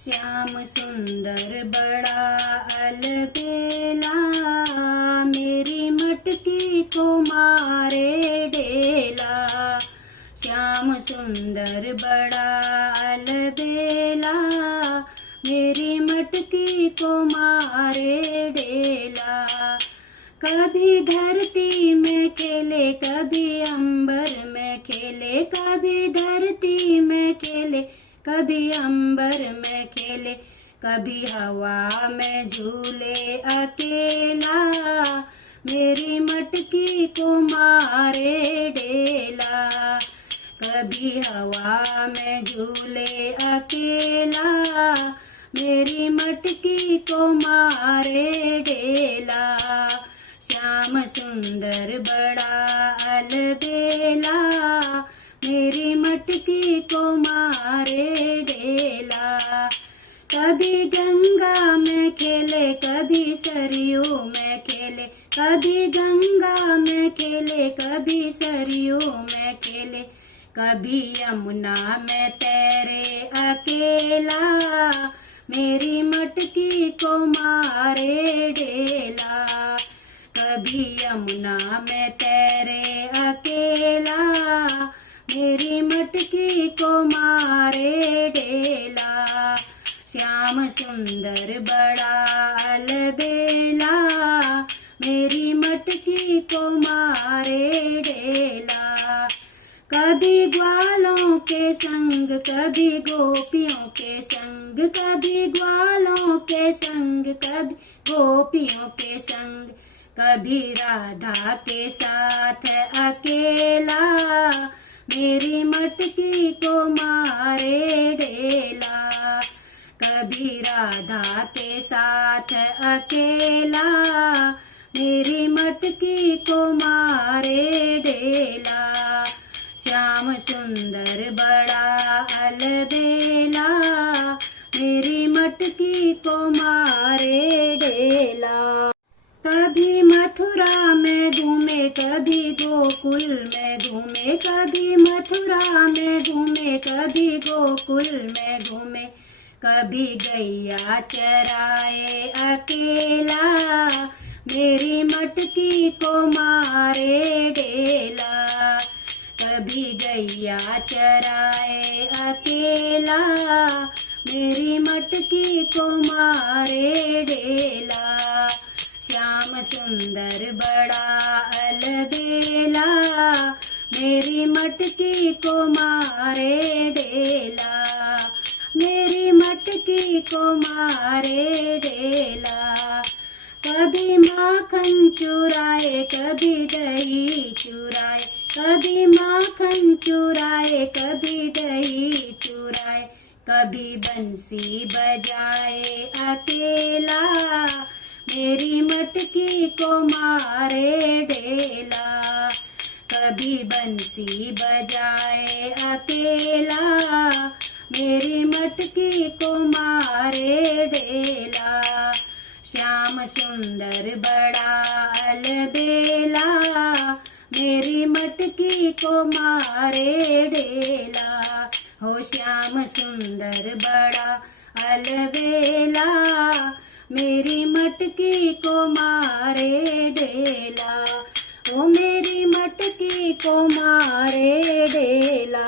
श्याम सुंदर बड़ा अलबेला, मेरी मटकी को मारे ढेला। श्याम सुंदर बड़ा अलबेला, मेरी मटकी को मारे ढेला। कभी धरती में खेले, कभी अंबर में खेले, कभी धरती में खेले, कभी अंबर में खेले, कभी हवा में झूले अकेला। मेरी मटकी को मारे ढेला, कभी हवा में झूले अकेला। मेरी मटकी को मारे ढेला। श्याम सुंदर बड़ा अलबेला, मेरी मटकी को मारे ढेला। कभी गंगा में खेले, कभी सरयू में खेले, कभी गंगा में खेले, कभी सरयू में खेले, कभी यमुना में तैरे अकेला। मेरी मटकी को मारे ढेला, कभी यमुना में तैरे अकेला। मेरी मटकी को मारे ढेला। श्याम सुंदर बड़ा अलबेला, मेरी मटकी को मारे ढेला। कभी ग्वालों के संग, कभी गोपियों के संग, कभी ग्वालों के संग, कभी गोपियों के संग, कभी राधा के साथ अकेला। मेरी मटकी को मारे ढेला, कभी राधा के साथ अकेला। मेरी मटकी को मारे ढेला। श्याम सुंदर बड़ा अलबेला, मेरी मटकी को मारे ढेला। कभी मथुरा में घूमे, कभी गोकुल में घूमे, कभी मथुरा में घूमे, कभी गोकुल में घूमे, कभी गैया चराए अकेला। मेरी मटकी को मारे ढेला, कभी गैया चराए अकेला। मेरी मटकी को मारे ढेला। श्याम सुंदर बड़ा अलबेला, मेरी मटकी को मारे ढेला। मेरी मटकी को मारे ढेला। कभी माखन चुराए, कभी दही चुराए, कभी माखन चुराए, कभी दही चुराए, कभी बंसी बजाए अकेला। मेरी मटकी को मारे ढेला, कभी बंसी बजाए अकेला। मेरी मटकी को मारे ढेला। श्याम सुंदर बड़ा अलबेला, मेरी मटकी को मारे ढेला। हो श्याम सुंदर बड़ा अलबेला, मेरी मटकी को मारे ढेला। ओ मेरी मटकी को मारे ढेला।